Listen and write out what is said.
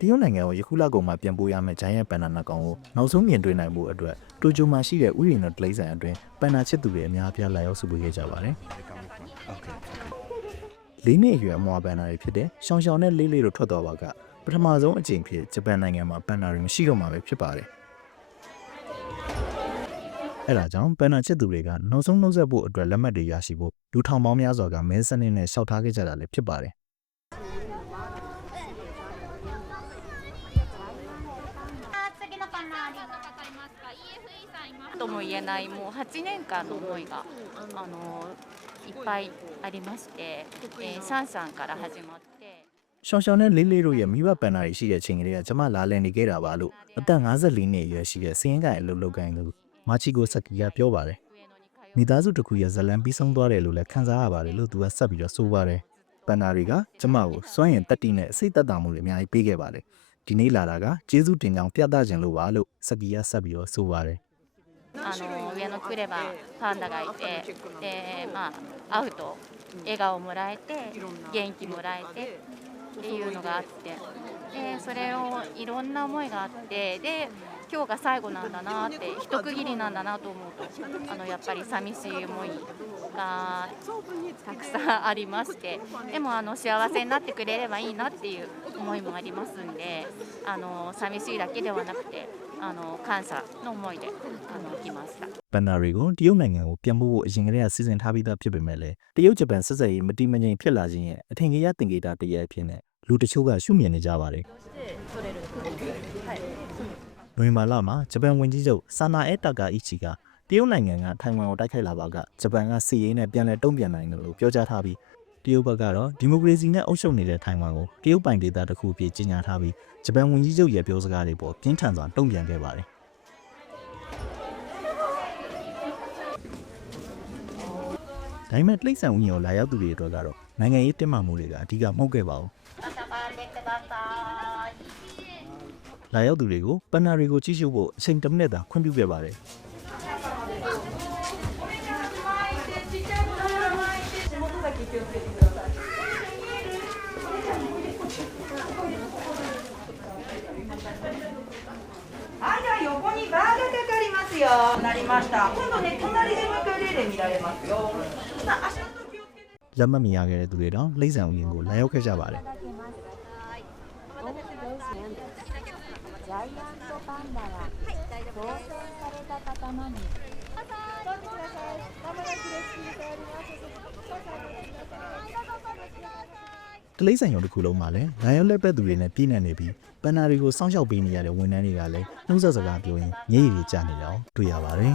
တရုတ်နိုင်ငံကိုယခုလကုန်မှာပြန်ပို့ရမယ့်ဂျိုင်းရဲ့ပန်နာနှစ်ကောင်ကိုနောက်ဆုံးမြင်တွေ့နိုင်မှုအတွက်တိုကျိုမှာရှိတဲ့ဥယျာဉ်တော်တိရစ္ဆာန်အတွင်းပန်နာချစ်သူတွေအများအပြားလာရောက်စုဝေးခဲ့ကြပါတယ်။လေးနှစ်အရွယ်အမွာပန်နာတွေဖြစ်တဲ့ရှောင်းရှောင်းနဲ့လေးလေးတို့ထွက်သွားပါကပထမဆုံးအကြိမ်ဖြစ်ဂျပန်နိုင်ငံမှာပန်နာတွေမရှိတော့မှာပဲဖြစ်ပါတယ်။အဲဒါကြောင့်ပန်နာချစ်သူတွေကနောက်ဆုံးနှုတ်ဆက်ဖို့အတွက်လက်မှတ်တွေရရှိဖို့လူထောင်ပေါင်းများစွာကမဲစနစ်နဲ့ရှောက်ထားခဲ့ကြတာလည်းဖြစ်ပါတယ်とも言えないもう8年間の思いがいっぱいありまして、シャンシャンから始まって。ရှောင်းရှောင်းနဲ့လေးလေးတို့ရဲ့မိဘပန်နာတွေရှိတဲ့ချိန်ကလေးကကျမလာလည်နေခဲ့တာပါလို့အသက်54နှစ်အရွယ်ရှိတဲ့စင်းကိုင်အလုပ်လုပ်ကိုင်သူမာချီကိုဆက်ကီကပြောပါတယ်မိသားစုတစ်ခုရဲ့ဇလံပြီးဆုံးသွားတယ်လို့လည်းခန်းစားရပါတယ်လို့သူကဆက်ပြီးတော့ဆိုပါတယ်ပန်နာတွေကကျမကိုစွန့်ရင်တက်တိနဲ့အစိတ်သက်သာမှုတွေအများကြီးပေးခဲ့ပါတယ်ဒီနေ့လာတာကကျေးဇူးတင်ကြောင်းပြသခြင်းလို့ပါလို့ဆက်ကီကဆက်ပြီးတော့ဆိုပါတယ်上野来ればパンダがいてで会うと笑顔をもらえて元気もらえてっていうのがあってでそれをいろんな思いがあってで今日が最後なんだなって一区切りなんだなと思うとやっぱり寂しい思いがたくさんありましてでも幸せになってくれればいいなっていう思いもありますんで寂しいだけではなくて感謝の思いで来ましたပန်နာတွေကိုတရုတ်နိုင်ငံကိုပြန်ပို့ဖို့အရင်ကတည်းကစီစဉ်ထားပြီးသားဖြစ်ပေမဲ့လည်းတရုတ်ဂျပန်ဆက်ဆံရေးမတည်မငြိမ်ဖြစ်လာခြင်းရဲ့အထင်ကြီးသင်္ကေတတရက်အဖြစ်နဲ့လူတချို့ကရှုမြင်နေကြပါတယ်နိုဝင်ဘာလမှာဂျပန်ဝန်ကြီးချုပ်ဆာနာအဲတာကာအီချီကတရုတ်နိုင်ငံကထိုင်ဝမ်ကိုတိုက်ခိုက်လာပါကဂျပန်ကစစ်ရေးနဲ့ပြန်လည်တုံ့ပြန်နိုင်တယ်လို့ပြောကြားထားပြီးတရုတ်ဘက်ကတော့ဒီမိုကရေစီနဲ့အုပ်ချုပ်နေတဲ့ထိုင်ဝမ်ကိုတရုတ်ပိုင်ဒေသတစ်ခုအဖြစ်ကြေညာထားပြီးဂျပန်ဝန်ကြီးချုပ်ရဲ့ပြောစကားတွေပေါ်ပြင်းထန်စွာတုံ့ပြန်ခဲ့ပါတယ်ဒါပေမဲ့တိရစ္ဆာန်ဥယျာဉ်ကိုလာရောက်သူတွေအတွက်ကတော့နိုင်ငံရေးတင်းမာမှုတွေကအဓိကမဟုတ်ခဲ့ပါဘူးလာရောက်သူတွေကိုပန်နာတွေကိုကြည့်ရှုဖို့အချိန်10မိနစ်သာခွင့်ပြုခဲ့ပါတယ်横にバーがかかりますよ。なりました。今度ね、隣で向かいで見られますよ。足元気をつけて。လက်မှတ်မရခဲ့တဲ့သူတွေတော့လိမ့်ဆန်ဥယျာဉ်ကိုလာရောက်ခဲ့ကြပါတယ်ジャイアントパンダは当選された方のみ。どうぞください。まもなくレスキューしております。တလိမ့်ဆန်ရုံတစ်ခုလုံးမှာလည်းလာရောက်လက်ပတ်သူတွေနဲ့ပြည်နေနေပြီးပန်နာတွေကိုစောင့်ရှောက်ပေးနေရတဲ့ဝန်ထမ်းတွေကလည်းနှုတ်ဆက်စကားပြောရင်ညည်ရည်ကျနေကြအောင်တွေ့ရပါတယ်